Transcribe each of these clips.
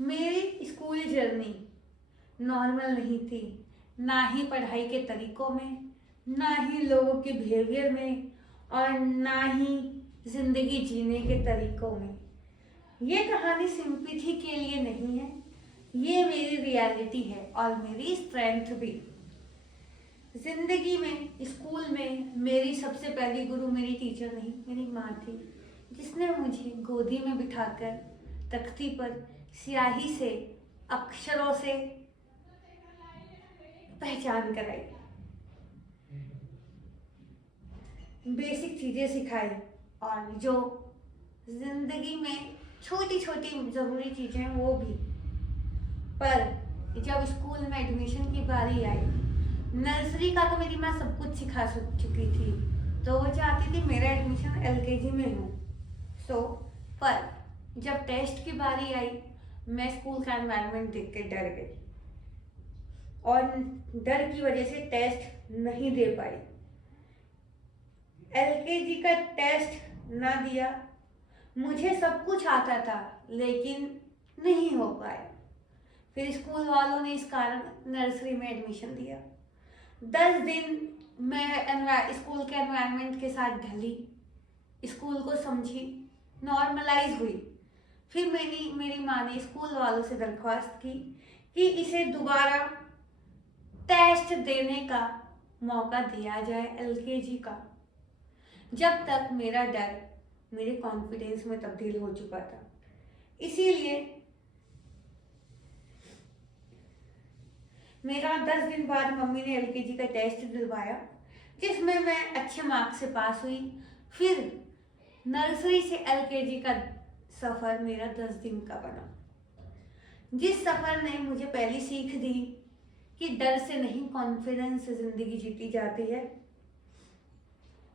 मेरी school journey normal नहीं थी, ना ही पढ़ाई के तरीकों में, ना ही लोगों के बिहेवियर में, और ना ही जिंदगी जीने के तरीकों में। ये कहानी सिंपैथी के लिए नहीं है, ये मेरी रियलिटी है और मेरी स्ट्रेंथ भी। जिंदगी में, स्कूल में मेरी सबसे पहली गुरु मेरी टीचर नहीं, मेरी माँ थी, जिसने मुझे गोदी में बिठाकर तख्ती पर स्याही से, अक्षरों से पहचान कराई, बेसिक चीजें सिखाई, और जो जिंदगी में छोटी छोटी जरूरी चीजें वो भी। पर जब स्कूल में एडमिशन की बारी आई, नर्सरी का तो मेरी माँ सब कुछ सिखा चुकी थी, तो वो चाहती थी मेरा एडमिशन एलकेजी में हो। पर जब टेस्ट की बारी आई, मैं स्कूल का एनवायरनमेंट देख के डर गई और डर की वजह से टेस्ट नहीं दे पाई। एलकेजी का टेस्ट ना दिया, मुझे सब कुछ आता था लेकिन नहीं हो पाया। फिर स्कूल वालों ने इस कारण नर्सरी में एडमिशन दिया। 10 दिन मैं स्कूल के एनवायरनमेंट के साथ ढली, स्कूल को समझी, नॉर्मलाइज हुई। फिर मेरी माँ ने स्कूल वालों से दरख्वास्त की कि इसे दोबारा टेस्ट देने का मौका दिया जाए एलकेजी का। जब तक मेरा डर मेरे कॉन्फिडेंस में तब्दील हो चुका था। इसीलिए मेरा 10 दिन बाद मम्मी ने एलकेजी का टेस्ट दिलवाया, जिसमें मैं अच्छे मार्क्स से पास हुई। फिर नर्सरी से एलकेजी का सफ़र मेरा 10 दिन का बना, जिस सफ़र ने मुझे पहली सीख दी कि डर से नहीं, कॉन्फिडेंस से ज़िंदगी जीती जाती है।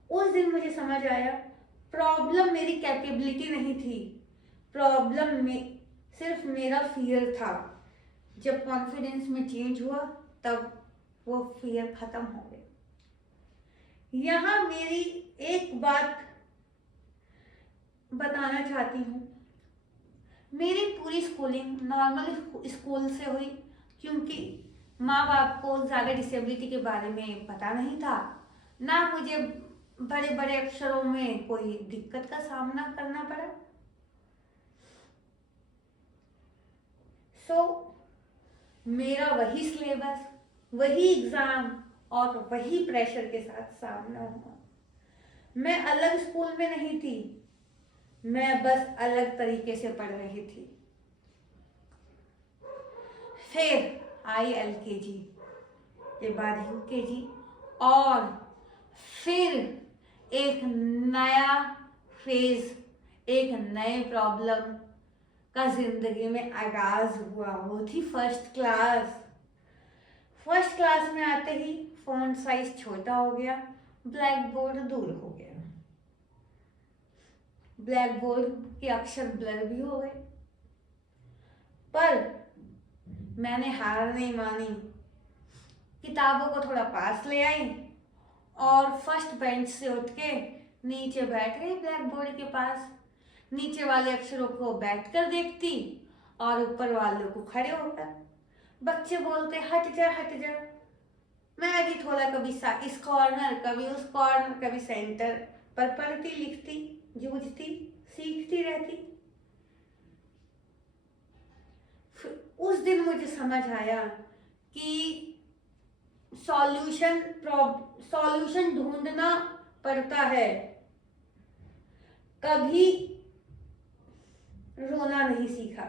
उस दिन मुझे समझ आया, प्रॉब्लम मेरी कैपेबिलिटी नहीं थी, प्रॉब्लम में सिर्फ मेरा फियर था। जब कॉन्फिडेंस में चेंज हुआ, तब वो फियर खत्म हो गया। यहाँ मेरी एक बात बताना चाहती हूँ, मेरी पूरी स्कूलिंग नॉर्मल स्कूल से हुई, क्योंकि माँ बाप को ज़्यादा डिसेबिलिटी के बारे में पता नहीं था, ना मुझे बड़े बड़े अक्षरों में कोई दिक्कत का सामना करना पड़ा। मेरा वही सिलेबस, वही एग्जाम और वही प्रेशर के साथ सामना हुआ। मैं अलग स्कूल में नहीं थी, मैं बस अलग तरीके से पढ़ रही थी। फिर आई एलकेजी के बाद यूकेजी, और फिर एक नया फेज, एक नए प्रॉब्लम का जिंदगी में आगाज हुआ। वो थी फर्स्ट क्लास। फर्स्ट क्लास में आते ही फॉन्ट साइज छोटा हो गया, ब्लैक बोर्ड दूर हो गया, ब्लैक बोर्ड के अक्षर ब्लर भी हो गए। पर मैंने हार नहीं मानी, किताबों को थोड़ा पास ले आई और फर्स्ट बेंच से उठ के नीचे बैठ गई ब्लैक बोर्ड के पास। नीचे वाले अक्षरों को बैठ कर देखती और ऊपर वालों को खड़े होकर। बच्चे बोलते हट जा हट जा, मैं भी थोड़ा कभी इस कॉर्नर, कभी उस कॉर्नर, कभी सेंटर पर पढ़ती, लिखती, जूझती, सीखती रहती। उस दिन मुझे समझ आया कि सॉल्यूशन ढूंढना पड़ता है, कभी रोना नहीं सीखा।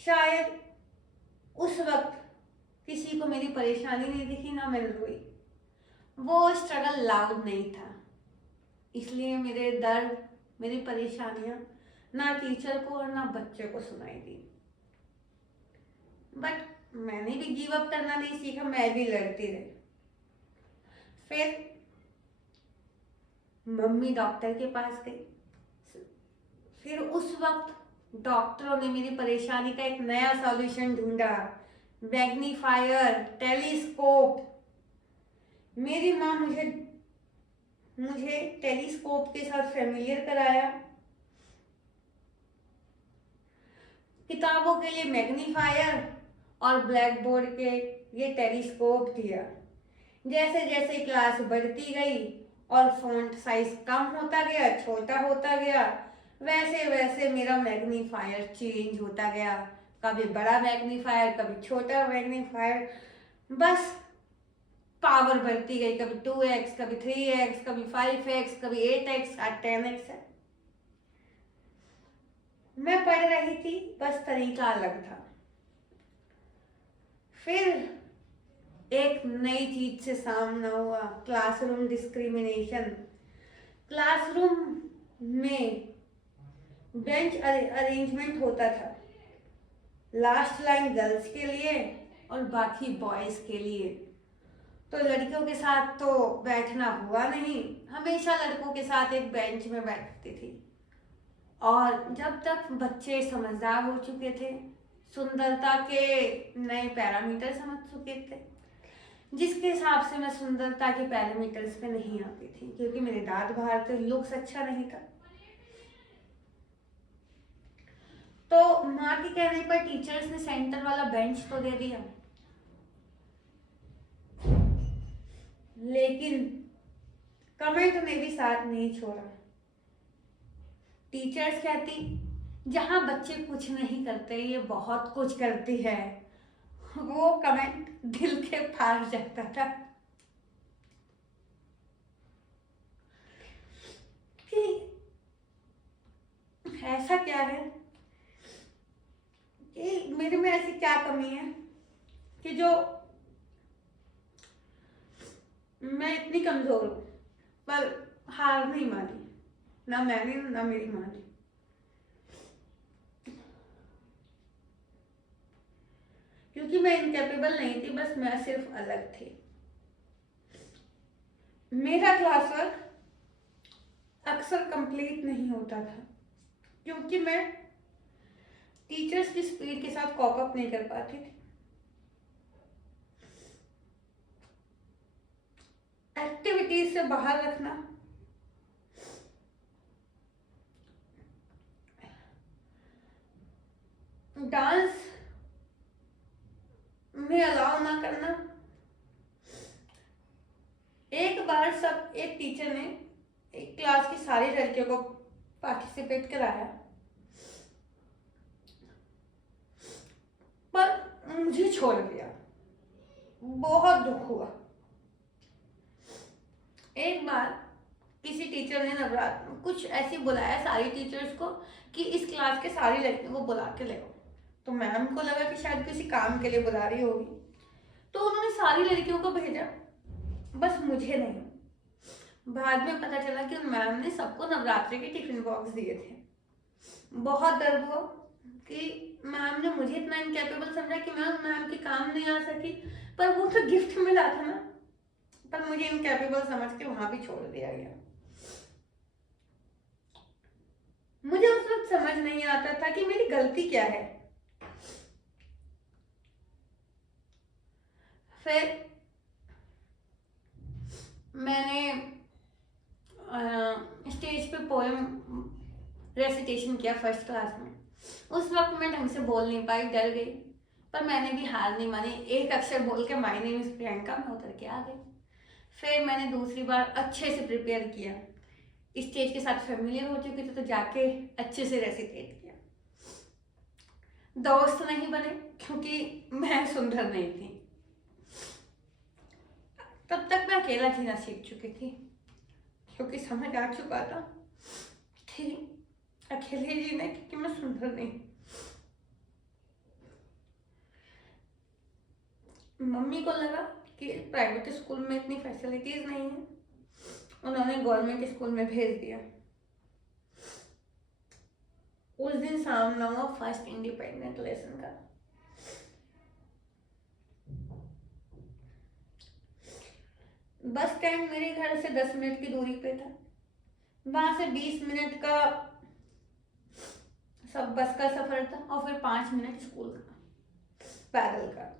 शायद उस वक्त किसी को मेरी परेशानी नहीं दिखी, ना मैंने रोई। वो स्ट्रगल लाउड नहीं था, इसलिए मेरे दर्द, मेरी परेशानियां ना टीचर को और ना बच्चे को सुनाई दी। बट मैंने भी गिव अप करना नहीं सीखा, मैं भी लड़ती रही। फिर मम्मी डॉक्टर के पास गई। फिर उस वक्त डॉक्टरों ने मेरी परेशानी का एक नया सॉल्यूशन ढूंढा, मैग्नीफायर, टेलीस्कोप। मेरी माँ मुझे मुझे टेलीस्कोप के साथ फेमिलियर कराया, किताबों के लिए मैग्नीफायर और ब्लैक बोर्ड के ये टेलीस्कोप दिया। जैसे जैसे क्लास बढ़ती गई और फॉन्ट साइज कम होता गया, छोटा होता गया, वैसे वैसे मेरा मैग्नीफायर चेंज होता गया। कभी बड़ा मैग्नीफायर, कभी छोटा मैग्नीफायर, बस पावर बढ़ती गई। कभी 2x, कभी 3x, कभी 5x, कभी 8x और 10x है। मैं पढ़ रही थी, बस तरीका अलग था। फिर एक नई चीज से सामना हुआ, क्लासरूम डिस्क्रिमिनेशन। क्लासरूम में बेंच अरेंजमेंट होता था, लास्ट लाइन गर्ल्स के लिए और बाकी बॉयज के लिए। तो लड़कियों के साथ तो बैठना हुआ नहीं, हमेशा लड़कों के साथ एक बेंच में बैठती थी। और जब तक बच्चे समझदार हो चुके थे, सुंदरता के नए पैरामीटर समझ चुके थे, जिसके हिसाब से मैं सुंदरता के पैरामीटर्स पे नहीं आती थी, क्योंकि मेरे दांत बाहर थे, लुक्स अच्छा नहीं था। तो माँ के कहने पर टीचर्स ने सेंटर वाला बेंच तो दे दिया, लेकिन कमेंट ने भी साथ नहीं छोड़ा। टीचर्स कहती, जहां बच्चे कुछ नहीं करते, ये बहुत कुछ करती है। वो कमेंट दिल के पार जाता था कि ऐसा क्या है कि मेरे में ऐसी क्या कमी है कि जो मैं इतनी कमजोर हूं। पर हार नहीं मानी, ना मैंने ना मेरी माँ ने। क्योंकि मैं इनकेपेबल नहीं थी, बस मैं सिर्फ अलग थी। मेरा क्लास वर्क अक्सर कंप्लीट नहीं होता था, क्योंकि मैं टीचर्स की स्पीड के साथ कॉप अप नहीं कर पाती थी। एक्टिविटीज से बाहर रखना, डांस में अलाउ ना करना। एक बार एक टीचर ने एक क्लास की सारी लड़कियों को पार्टिसिपेट कराया, पर मुझे छोड़ दिया। बहुत दुख हुआ। एक बार किसी टीचर ने नवरात्र कुछ ऐसी बुलाया सारी टीचर्स को कि इस क्लास के सारी लड़कियों को बुला के ले आओ। तो मैम को लगा कि शायद किसी काम के लिए बुला रही होगी, तो उन्होंने सारी लड़कियों को भेजा, बस मुझे नहीं। बाद में पता चला कि मैम ने सबको नवरात्रि के टिफिन बॉक्स दिए थे। बहुत दर्द हुआ कि मैम ने मुझे इतना इनकेपेबल समझा कि मैं मैम के काम नहीं आ सकी, पर वो तो गिफ्ट मिला था ना। पर मुझे इनकेपेबल समझ के वहां भी छोड़ दिया गया। मुझे उस वक्त समझ नहीं आता था कि मेरी गलती क्या है। फिर मैंने स्टेज पे पोएम रेसिटेशन किया फर्स्ट क्लास में। उस वक्त मैं ढंग से बोल नहीं पाई, डर गई, पर मैंने भी हार नहीं मानी। एक अक्षर बोल के माय नेम इज प्रियंका में उतर के आ गई। फिर मैंने दूसरी बार अच्छे से प्रिपेयर किया, स्टेज के साथ फेमिलियर हो चुकी थी, तो जाके अच्छे से रेसिटेट किया। दोस्त नहीं बने क्योंकि मैं सुंदर नहीं थी। तब तक मैं अकेला जीना सीख चुकी थी, क्योंकि समझ आ चुका था कि अकेले जीना, क्योंकि मैं सुंदर नहीं। मम्मी को लगा कि प्राइवेट स्कूल में इतनी फैसिलिटीज नहीं है, उन्होंने गवर्नमेंट स्कूल में भेज दिया। उस दिन सामना हुआ फर्स्ट इंडिपेंडेंट लेसन का। बस स्टैंड मेरे घर से 10 मिनट की दूरी पे था। वहां से 20 मिनट का सब बस का सफर था, और फिर 5 मिनट स्कूल का पैदल का।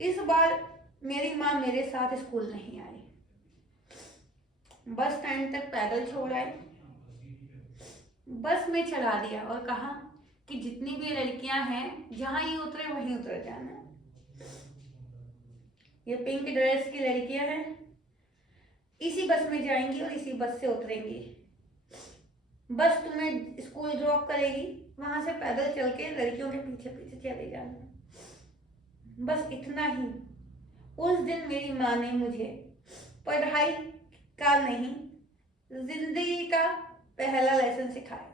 इस बार मेरी माँ मेरे साथ स्कूल नहीं आई। बस स्टैंड तक पैदल छोड़ आए, बस में चढ़ा दिया और कहा कि जितनी भी लड़कियां हैं जहां ये उतरे वहीं उतर जाना। ये पिंक ड्रेस की लड़कियां हैं, इसी बस में जाएंगी और इसी बस से उतरेंगी। बस तुम्हें स्कूल ड्रॉप करेगी, वहां से पैदल चल के लड़कियों के पीछे पीछे चले जाना। बस इतना ही। उस दिन मेरी माँ ने मुझे पढ़ाई का नहीं, जिंदगी का पहला लेसन सिखाया,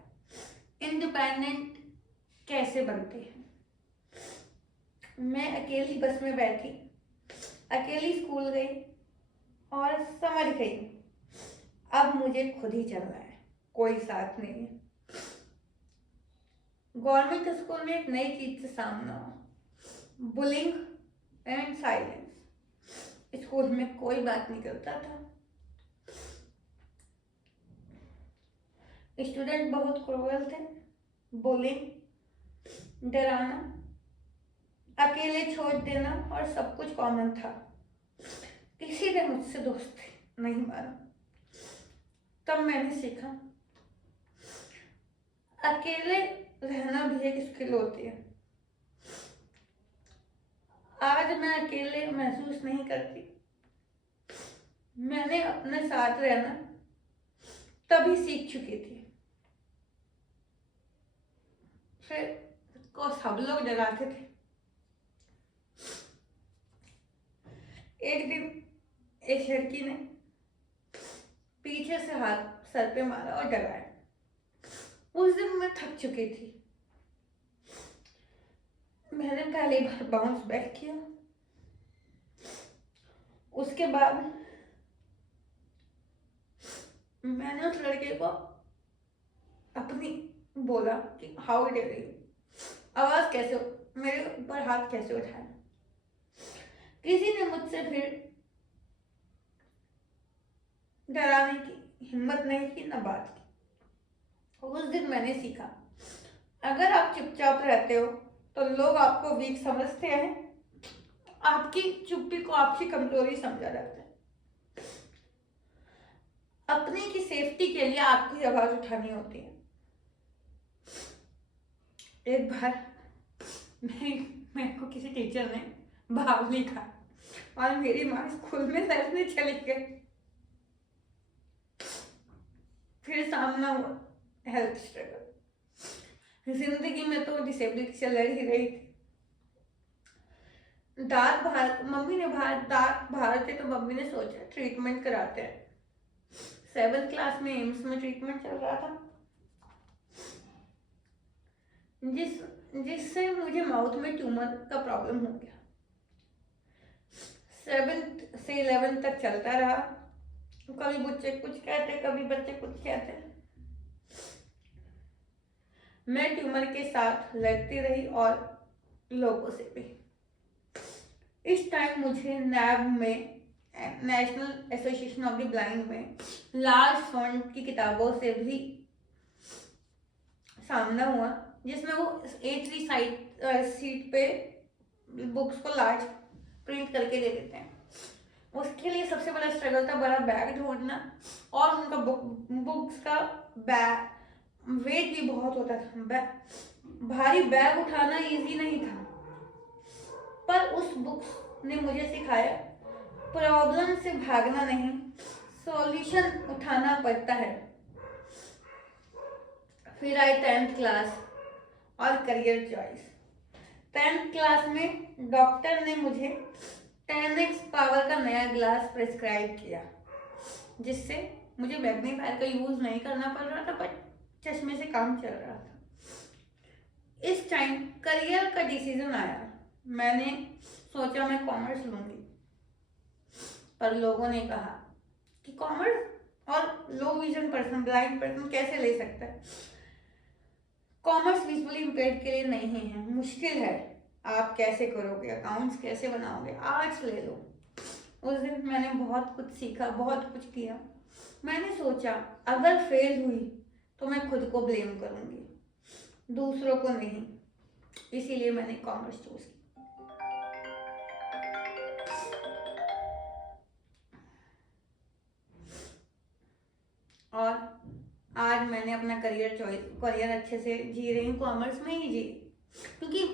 इंडिपेंडेंट कैसे बनते हैं। मैं अकेली बस में बैठी, अकेली स्कूल गई और समझ गई अब मुझे खुद ही चलना है, कोई साथ नहीं है। गवर्नमेंट स्कूल में एक नई चीज से सामना हुआ, बुलिंग एंड साइलेंस। स्कूल में कोई बात नहीं करता था, स्टूडेंट बहुत क्रूअल थे, बुलिंग, डराना, अकेले छोड़ देना और सब कुछ कॉमन था। किसी ने मुझसे दोस्ती नहीं माना। तब मैंने सीखा अकेले रहना भी एक स्किल होती है। आज मैं अकेले महसूस नहीं करती। मैंने अपने साथ रहना तभी सीख चुकी थी। फिर को सब लोग डराते थे। एक दिन एक लड़की ने पीछे से हाथ सर पे मारा और डराया। उस दिन मैं थक चुकी थी। मैंने पहली बार बाउंस बैक किया। उसके बाद मैंने उस लड़के को अपनी बोला कि हाउ डियर यू, आवाज कैसे, मेरे ऊपर हाथ कैसे उठाया। किसी ने मुझसे फिर डराने की हिम्मत नहीं की, न बात की। उस दिन मैंने सीखा अगर आप चुपचाप रहते हो तो लोग आपको वीक समझते हैं, आपकी चुप्पी को आपकी कमजोरी समझा जाता है। अपने की सेफ्टी के लिए आपको ही आवाज उठानी होती है। एक बार मेरे को किसी टीचर ने भाव लिखा और मेरी माँ स्कूल में लड़ने चली गई। फिर सामना हुआ हेल्थ स्ट्रगल। जिंदगी में तो डिसेबिलिटी से लड़ ही रही थी। मम्मी ने दांत बाहर थे तो मम्मी ने सोचा ट्रीटमेंट कराते हैं। 7th क्लास में एम्स में ट्रीटमेंट चल रहा था, जिससे मुझे माउथ में ट्यूमर का प्रॉब्लम हो गया। 7th से 11th तक चलता रहा। कभी बच्चे कुछ कहते, कभी बच्चे कुछ कहते। मैं ट्यूमर के साथ लड़ती रही और लोगों से भी। इस टाइम मुझे नैब में, national association of the blind में लार्ज फॉन्ट की किताबों से भी सामना हुआ, जिसमें वो A3 सीट पे बुक्स को लार्ज प्रिंट करके दे देते हैं। उसके लिए सबसे बड़ा स्ट्रगल था बड़ा बैग ढूंढना, और उनका बुक्स का बैग वेट भी बहुत होता था। भारी बैग उठाना इजी नहीं था, पर उस बुक्स ने मुझे सिखाया प्रॉब्लम से भागना नहीं, सॉल्यूशन उठाना पड़ता है। फिर आई 10th क्लास और करियर चॉइस। 10th क्लास में डॉक्टर ने मुझे 10x पावर का नया ग्लास प्रिस्क्राइब किया, जिससे मुझे मैग्नीफायर का यूज नहीं करना पड़ रहा था, पर चश्मे से काम चल रहा था। इस टाइम करियर का डिसीजन आया। मैंने सोचा मैं कॉमर्स लूंगी, पर लोगों ने कहा कि कॉमर्स और low vision person, blind person कैसे ले सकता है, कॉमर्स विजुअली इम्पेयर्ड के लिए नहीं है, मुश्किल है, आप कैसे करोगे, अकाउंट्स कैसे बनाओगे, आर्ट्स ले लो। उस दिन मैंने बहुत कुछ सीखा, बहुत कुछ किया। मैंने सोचा अगर फेल हुई तो मैं खुद को ब्लेम करूंगी, दूसरों को नहीं। इसीलिए मैंने कॉमर्स चूज की। और आज मैंने अपना करियर अच्छे से जी रही हूँ, कॉमर्स में ही जी, क्योंकि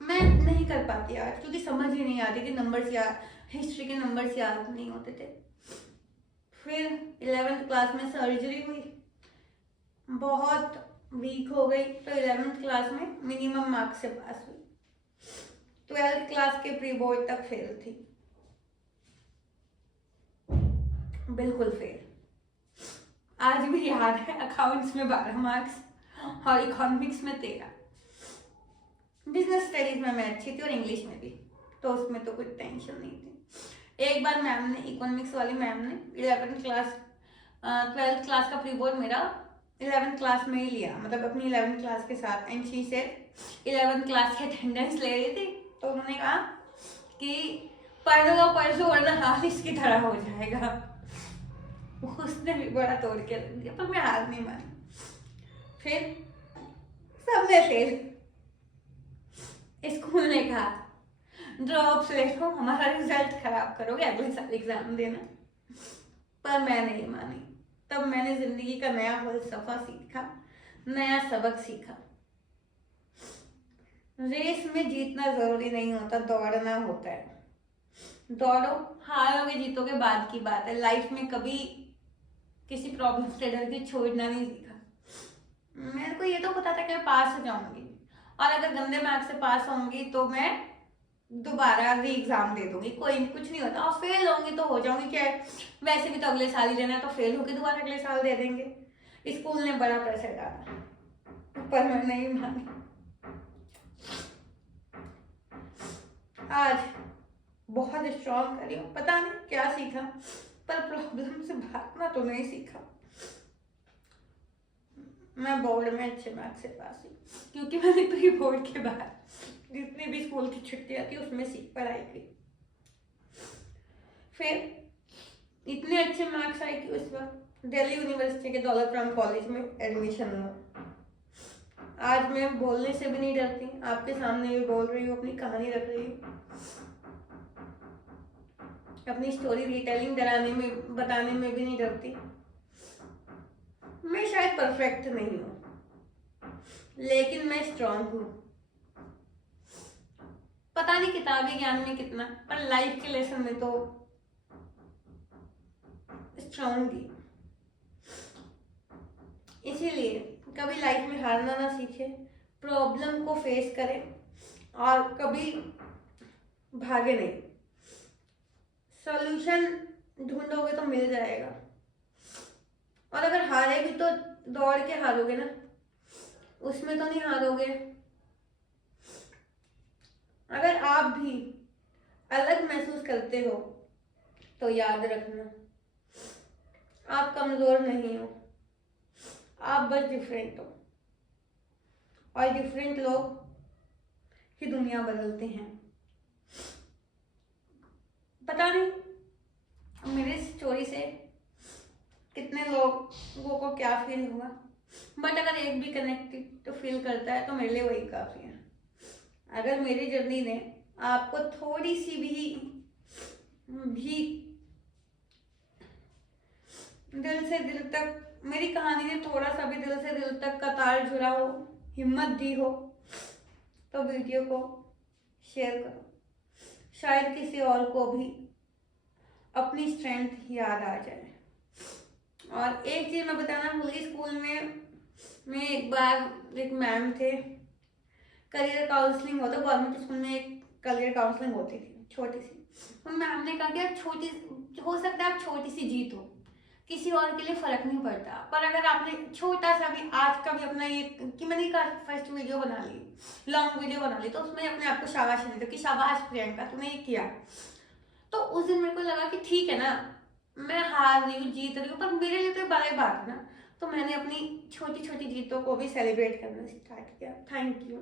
मैं नहीं कर पाती आज, क्योंकि समझ ही नहीं आती थी, नंबर्स याद, हिस्ट्री के नंबर्स याद नहीं होते थे। फिर 11th क्लास में सर्जरी हुई, बहुत वीक हो गई, तो 11th क्लास में मिनिमम मार्क्स से पास हुई। 12th क्लास के प्री बोर्ड तक फेल थी, बिल्कुल फेल। आज भी याद है, अकाउंट्स में 12 मार्क्स और इकोनॉमिक्स में 13। बिजनेस स्टडीज में मैं अच्छी थी और इंग्लिश में भी, तो उसमें तो कुछ टेंशन नहीं थी। एक बार मैम ने, इकोनॉमिक्स वाली मैम ने 12th क्लास का प्री बोर्ड मेरा 11th क्लास में ही लिया, मतलब अपनी 11th क्लास के साथ, एंड शी से 11th क्लास की अटेंडेंस ले रही थी, तो उन्होंने कहा कि पढ़ लो वरना हाथ इसकी तरह हो जाएगा। उसने भी बड़ा तोड़ के रख दिया, पर मैं हार नहीं मानी। फिर सबने फेल, स्कूल ने कहा ड्रॉप्स ले लो, हमारा रिजल्ट खराब करोगे, अगले साल एग्जाम देना, पर मैं नहीं मानी। तब मैंने जिंदगी का नया फलसफा सीखा, नया सबक सीखा। रेस में जीतना जरूरी नहीं होता, दौड़ना होता है। दौड़ो, हारोगे जीतोगे बाद की बात है। लाइफ में कभी किसी प्रॉब्लम से डर के छोड़ना नहीं सीखा। मेरे को ये तो पता था कि मैं पास हो जाऊंगी, और अगर गंदे मार्क्स से पास होंगी तो मैं दोबारा री एग्जाम दे दूंगी, कोई कुछ नहीं होता। और फेल होंगी तो हो जाऊंगी, क्या वैसे भी तो अगले साल ही देना है, तो फेल होगी दोबारा अगले साल दे देंगे। स्कूल ने बड़ा प्रेशर डाला, पर मैं नहीं मानी। आज बहुत स्ट्रॉन्ग करी हूँ, पता नहीं क्या सीखा, पर प्रॉब्लम से भागना तो नहीं सीखा। मैं बोर्ड में अच्छे मार्क्स से पास हुई, क्योंकि मैंने प्री बोर्ड के बाद जितनी भी स्कूल की छुट्टियां थी उसमें पढ़ाई की। फिर इतने अच्छे मार्क्स आए कि उस वक्त दिल्ली यूनिवर्सिटी के दौलत राम कॉलेज में एडमिशन हुआ। आज मैं बोलने से भी नहीं डरती, आपके सामने भी बोल रही हूँ, अपनी कहानी रख रही हूँ, अपनी स्टोरी रिटेलिंग कराने में, बताने में भी नहीं डरती। मैं शायद परफेक्ट नहीं हूँ, लेकिन मैं स्ट्रांग हूँ। पता नहीं किताबी ज्ञान में कितना, पर लाइफ के लेसन में तो स्ट्रांग ही। इसीलिए कभी लाइफ में हारना ना सीखे, प्रॉब्लम को फेस करें और कभी भागे नहीं। सॉल्यूशन ढूंढोगे तो मिल जाएगा, और अगर हारे भी तो दौड़ के हारोगे ना, उसमें तो नहीं हारोगे। अगर आप भी अलग महसूस करते हो तो याद रखना, आप कमजोर नहीं हो, आप बस डिफरेंट हो, और डिफरेंट लोग ही दुनिया बदलते हैं। पता नहीं मेरी स्टोरी से कितने लोगों को क्या फील हुआ, बट अगर एक भी कनेक्टेड तो फील करता है तो मेरे लिए वही काफ़ी है। अगर मेरी जर्नी ने आपको थोड़ी सी भी दिल से दिल तक, मेरी कहानी ने थोड़ा सा भी दिल से दिल तक का तार जुड़ा हो, हिम्मत दी हो, तो वीडियो को शेयर करो, शायद किसी और को भी अपनी स्ट्रेंथ याद आ जाए। और एक चीज मैं बताना भूल गई, स्कूल में एक बार एक मैम थे, करियर काउंसलिंग होता, गवर्नमेंट स्कूल में एक करियर काउंसलिंग होती थी छोटी सी। तो मैम ने कहा कि आप छोटी, हो सकता है आप छोटी सी जीत हो, किसी और के लिए फर्क नहीं पड़ता, पर अगर आपने छोटा सा भी आज का भी अपना ये कि मैंने फर्स्ट वीडियो बना ली, लॉन्ग वीडियो बना ली, तो उसमें अपने आप को शाबाशी दे दो कि शाबाश प्रियंका तूने ये किया। तो उस दिन मेरे को लगा कि ठीक है ना, मैं हार रही हूँ जीत रही हूँ, पर मेरे लिए तो बड़ा बात है ना। तो मैंने अपनी छोटी छोटी जीतों को भी सेलिब्रेट करना स्टार्ट किया। Thank you.